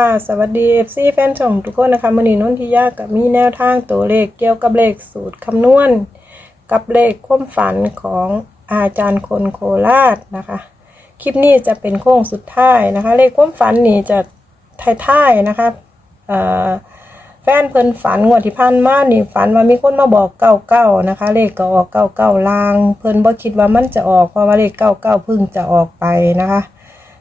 ค่ะสวัสดี FC แฟนช่องทุกคนนะคะมือนีนนทิยากับมีแนวทางตัวเลขเกี่ยวกับเลขสูตรคำนวณ กับเลขความฝันของอาจารย์คนโคราชนะคะ คลิปนี้จะเป็นโค้งสุดท้ายนะคะ เลขความฝันนี่จะท้ายๆนะคะแฟนเพิ่นฝันงวดที่ผ่านมานี่ฝันว่ามีคนมาบอกเก้าเก้านะคะ เลขก็ออกเก้าเก้าลาง เพิ่นบ่คิดว่ามันจะออกเพราะว่าเลขเก้าเก้าพิ่งจะออกไปนะคะ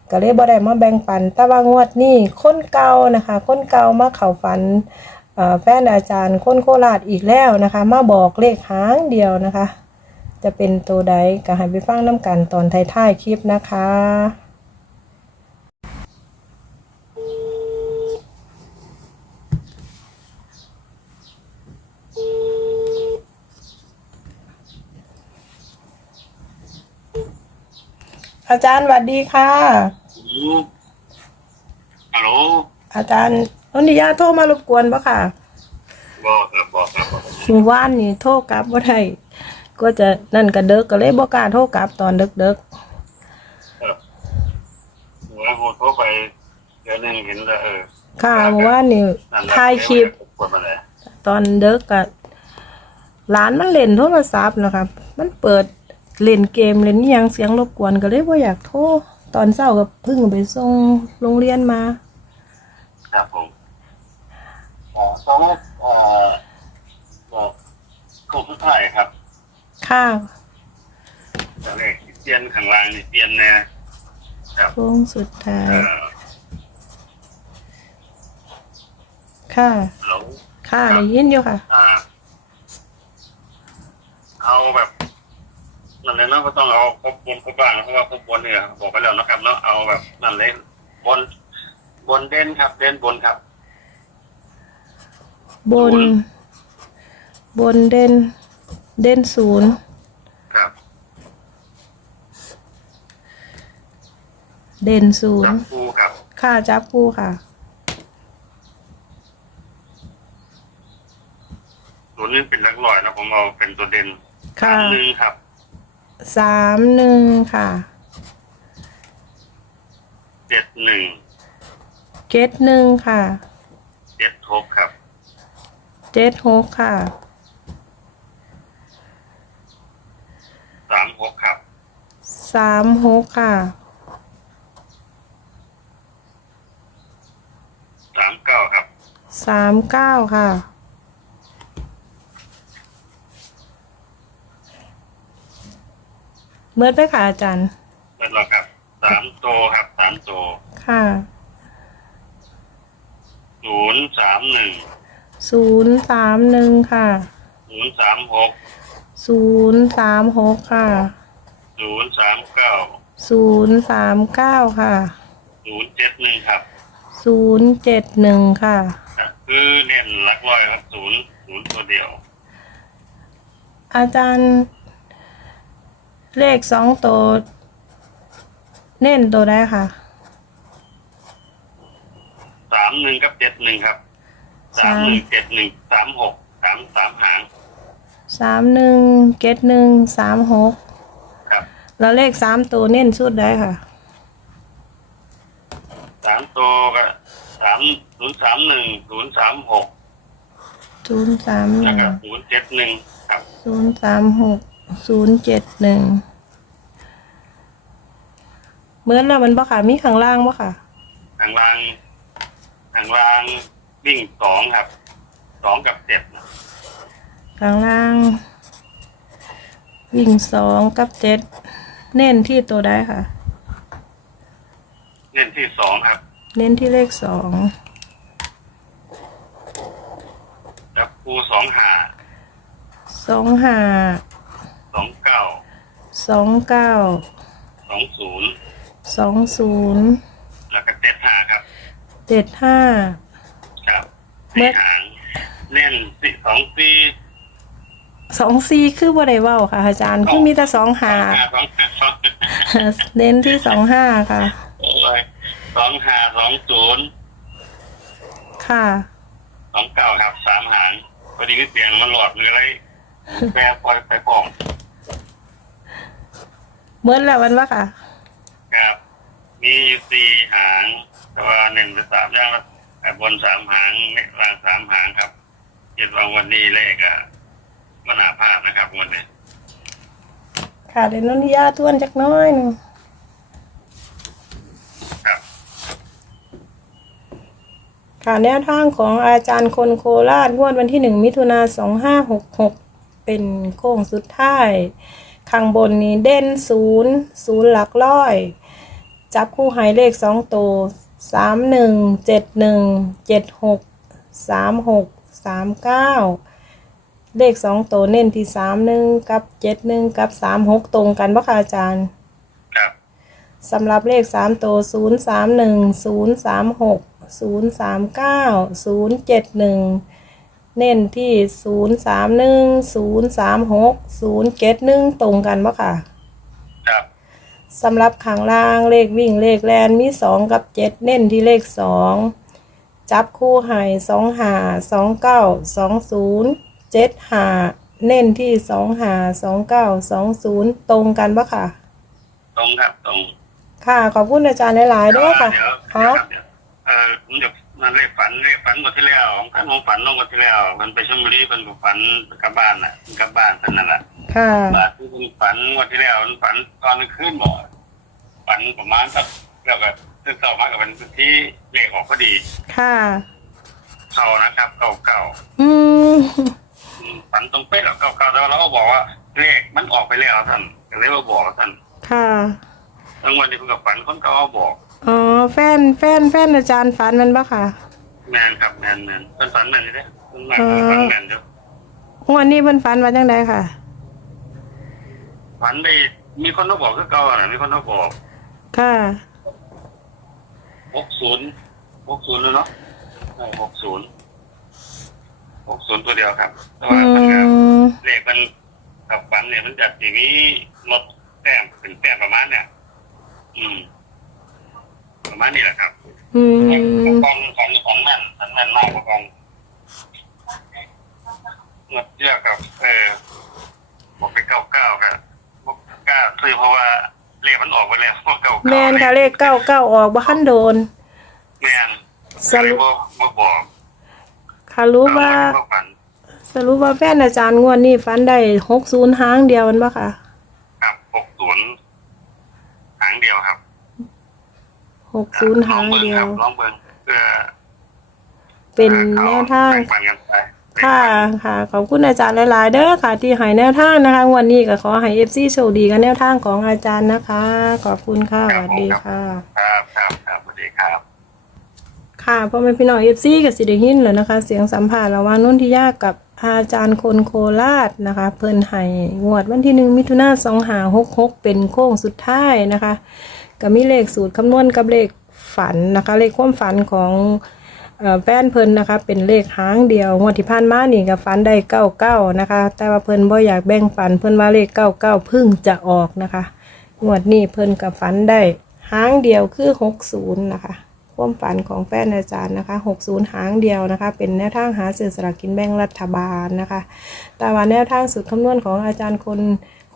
ก็เลยบ่ได้มาแบ่งปัน แต่ว่างวดนี้คนเก่านะคะคนเก่ามาเข่าฝันแฟนอาจารย์คนโคราชอีกแล้วนะคะ มาบอกเลขหางเดียวนะคะ จะเป็นตัวใดก็ให้ไปฟังน้ำกันตอนท้ายๆคลิปนะคะ อาจารย์สวัสดีค่ะอืมฮัลโหลอาจารย์นนทิยาโทรมารบกวนปะค่ะบอกครับบอกครับบอกหมู่บ้านนี่โทรกลับบ่ได้ก็จะนั่นก็เด็กก็เลยบ่กล้าโทรกลับตอนเด็กครับหัวหัวโทรไปเดี๋ยวหนึงเห็นแล้วเออๆค่ะหมู่บ้านนี่นั่นแหละถ่ายคลิป กดมาเลยตอนเด็กก็หลานมันเล่นโทรศัพท์นะครับ มันเปิด เล่นเกมเล่นอิหยังเสียงรบกวนก็เลยบ่อยากโทรตอนเช้าก็เพิ่งไปส่งโรงเรียนมาครับผมอ๋อสองเอ่อบอกกลุ่มสุดท้ายครับค่ะแต่เลขเปลี่ยนข้างล่างนี่เปลี่ยนแน่ครับโค้งสุดท้ายเอ่อค่ะเราค่ะได้ยินอยู่ค่ะ อ่าเอาแบบ นั่นเลยเนาะก็ต้องเอาครบบนครบบ้างเพราะว่าครบบนเนี่ยบอกไปแล้วนะครับเนาะเอาแบบนั่นเลยบน บนเด่นครับ เด่นบนครับ บนบนเด่น เด่นศูนย์ครับเด่นศูนจัย์บคู่ครับค่าจับคู่ค่ะ ตัวนี้เป็นหลักร้อยนะผมเอาเป็นตัวเด่นค่ะ หนึ่งครับ สามหนึ่งค่ะเจ็ดหนึ่งเจ็ดหนึ่งค่ะเจ็ดหกครับเจ็ดหกค่ะสามหกครับสามหกค่ะสามเก้าครับสามเก้าค่ะ เมื่อไปค่ะอาจารย์แล้วเราครับสามโตครับสามโตค่ะศูนย์สามหนึ่งศูนย์สามหนึ่งค่ะศูนย์สามหกศูนย์สามหกค่ะศูนย์สามเก้าศูนย์สามเก้าค่ะศูนย์เจ็ดหนึ่งครับศูนย์เจ็ดหนึ่งค่ะ ครับ คือเน้นหลักร้อยครับศูนย์ศูนย์ตัวเดียวอาจารย์ เลขสองตัวเน้นตัวได้ค่ะ สามหนึ่งกับเจ็ดหนึ่งครับสามหนึ่งเจ็ดหนึ่งสามหกสามสามหางสามหนึ่งเกตหนึ่งสามหกครับแล้วเลขสามตัวเน้นชุดได้ค่ะสามตัวก็สามศูนย์สามหนึ่งศูนย์สามหกศูนย์สามหแล้วนึ่งก็ศูนย์เจ็ดหนึ่งครับศูนย์สามหก ศูนย์เจ็ดหนึ่งเหมือนแล้วมันบ่ค่ะ มีข้างล่างบ่ค่ะ ทางล่างทางล่างวิ่งสองครับสองกับเจ็ดข้างล่าง วิ่งสองกับเจ็ดเน้นที่ตัวได้ค่ะ เน้นที่สองครับ เน้นที่เลขสองแล้วครูสองหาสองห้า สองเก้าสองเก้าสองศูนย์สองศูนย์แล้วก็เจ็ดหาครับเจ็ดห้าครับเมื่สี่อหางเน้นสี่สองสี่สองสี่คือบ่ได้เว้าค่ะ อาจารย์คือมีแต่สองหาสองห้าสองห้าสองเน้นที่สองห้าค่ะโอ้ยสองหาสองศูนย์ค่ะสองเก้าครับสามหางพอดีก็เสียงมันหลอดหรืออะไรแปรปล่อยไปปอง เหมือนแล้วมันว่าค่ะ ครับ มีอยู่สี่หางแต่ว่าหนึ่งหรือสามอย่างละแต่บนสามหางเนี่ยล่างสามหางครับคิดว่าวันนี้เลขอะมันหนาภาพนะครับวันนี้ค่ะเดี๋ยวนนทิยาทวนจักหน้อยหนึงครับ ค่ะแนวทางของอาจารย์คนโคราชงวดวันที่หนึ่งมิถุนาสองห้าหกหกเป็นโค้งสุดท้าย ข้างบนนี้เด่นศูนย์ศูนย์หลักร้อย จับคู่ใหายเลขสองตัวสามหนึ่งเจ็ดหนึ่งเจ็ดหกสามหกสามเก้าเลขสองตัวเน้นที่สามหนึ่งกับเจ็ดหนึ่งกับสามหกตรงกันปะคะอาจารย์ครับสำหรับเลขสามตัวศูนย์สามหนึ่งศูนย์สามหกศูนย์สามเก้าศูนย์เจ็ดหนึ่ง เน้นที่ศูนย์สามหนึ่งศูนย์สามหกศูนย์เจ็ดหนึ่งตรงกันปะค่ะครับสำหรับข้างล่างเลขวิ่งเลขแลนมีสองกับเจ็ดเน้นที่เลขสองจับคู่ใหายสองหาสองเก้าสองศูนย์เจ็ดหาเน้นที่สองหาสองเก้าสองศูนย์ตรงกันปะค่ะ ตรงครับตรง ค่ะ ขอบคุณอาจารย์หลายๆด้วยค่ะ เดี๋ยวครัเดี๋ยวบครับเดี๋ยว เออผมจะมันเลขฝันเลขฝันหมดที่แล้วของท่านของฝันลงหมดที่แล้ว มันไปชลบุรีมันก็ฝันกลับบ้านน่ะกลับบ้านท่านนั่นแหละค่ะบาทที่ผมฝันงวันที่แล้วมันฝันตอนกลางคืนหมดฝันประมาณสักแล้วก็ตื่นเช้ามากับเป็นที่เลขออกพอดี ค่ะเข้านะครับเก่าเก่าอืมๆอืมฝันตรงเป๊ะแล้วเก่าเก่าๆแล้วเราก็บอกว่าเลขมันออกไปแล้วท่านก็เลยมาบอกท่านค่ะทั้งวันที่ผมกับฝันคนเก่าก็บอก อ๋อแฟนแฟนแฟนอาจารย์ฝันแมันปะค่ะ แมนครับแมนแมนเป็นฝันแมนเลยเด้เป็นแมนฝันแมนเด้อ งวันนี้เพิ่นฝันว่าจังไดค่ะ ฝันได้มีคนมาบอกคือเก่าน่ะมีคนมาบอกค่ะ หกศูนย์หกศูนย์เลยเนาะหกศูนย์หกศูนย์ตัวเดียวครับแต่อืว่ามันก็มเลขมันกับฝันเนี่ยมันจากทีนี้ลดแต้มเป็นแต้มประมาณเนี่ย อืม ประมาณนี้แหละครับอืมกองของของแม่นของแม่นมากกว่ากองเงินเยอะกับ เออบอกไปเก้าเก้าครับบอกกล้าซื้อเพราะว่าเลขมันออกไปแล้วเก้าเก้าแมนค่ะเลขเก้าเก้าออกบ่ทันโดน แม่นสรุปก็เลยบ่บ่บอกค่ะรู้ว่าเอฝันสรุปว่าแฟนอาจารย์งวดนี้ฝันได้หกศูนย์หางเดียวแมันปะค่ะ ครับหกศูนย์หางเดียวครับ หกศูนย์ลหาองงเบิ้งเดียควรับลองเบิ้งเพื่อเป็นแนวทางแบ่ปันกันไปค่ะค่ะขอบคุณอาจารย์หลายๆเด้อค่ะ ที่ให้แนวทางนะคะ วันนี้ก็ขอให้เอฟซีโชคดีกับแนวทางของอาจารย์นะคะ ขอบคุณค่ะสวัสดีค่ะ ครับครับครับสวัสดีครับ ค่ะพ่อแม่พี่น้องเอฟซีกับสิเดหินแล้วนะคะ เสียงสัมภาษณ์ระหว่างนุ่นทิยากับอาจารย์คนโคราชนะคะ เพิ่นให้งวดวันที่หนึ่งมิถุนาสองหาหกหกเป็นโค้งสุดท้ายนะคะ ก็มีเลขสูตรคำนวณกับเลขฝันนะคะ เลขความฝันของแฟนเพิ่นนะคะ เป็นเลขหางเดียวงวดที่ผ่านมานี่ก็ฝันได้เก้าเก้านะคะ แต่ว่าเพิ่นบ่อยากแบ่งฝันเพิ่นว่าเลขเก้าเก้าพึ่งจะออกนะคะงวดนี้เพิ่นกับฝันได้หางเดียวคือหกศูนย์นะคะความฝันของแฟนอาจารย์นะคะ60 หางเดียวนะคะ เป็นแนวทางหาสื่อสลากกินแบ่งรัฐบาลนะคะ แต่ว่าแนวทางสุดคำนวณของอาจารย์คน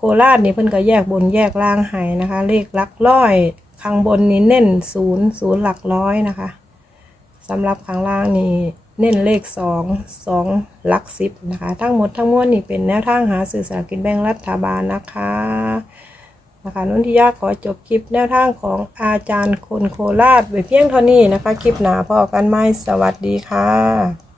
โคราชนี่เพิ่นก็แยกบนแยกล่างให้นะคะ เลขหลักร้อยข้างบนนี่เน้นศูนย์ศูนย์หลักร้อยนะคะสำหรับข้างล่างนี่เน้นเลขสองสองหลักสิบนะคะ ทั้งหมดทั้งมวลนี่เป็นแนวทางหาสื่อสากกินแบ่งรัฐบาลนะคะนะคะนุ่นที่ยากขอจบคลิปแนวทางของอาจารย์คนโคราชไว้เพียงเท่านี้นะคะ คลิปหนาพอกันไหมสวัสดีค่ะ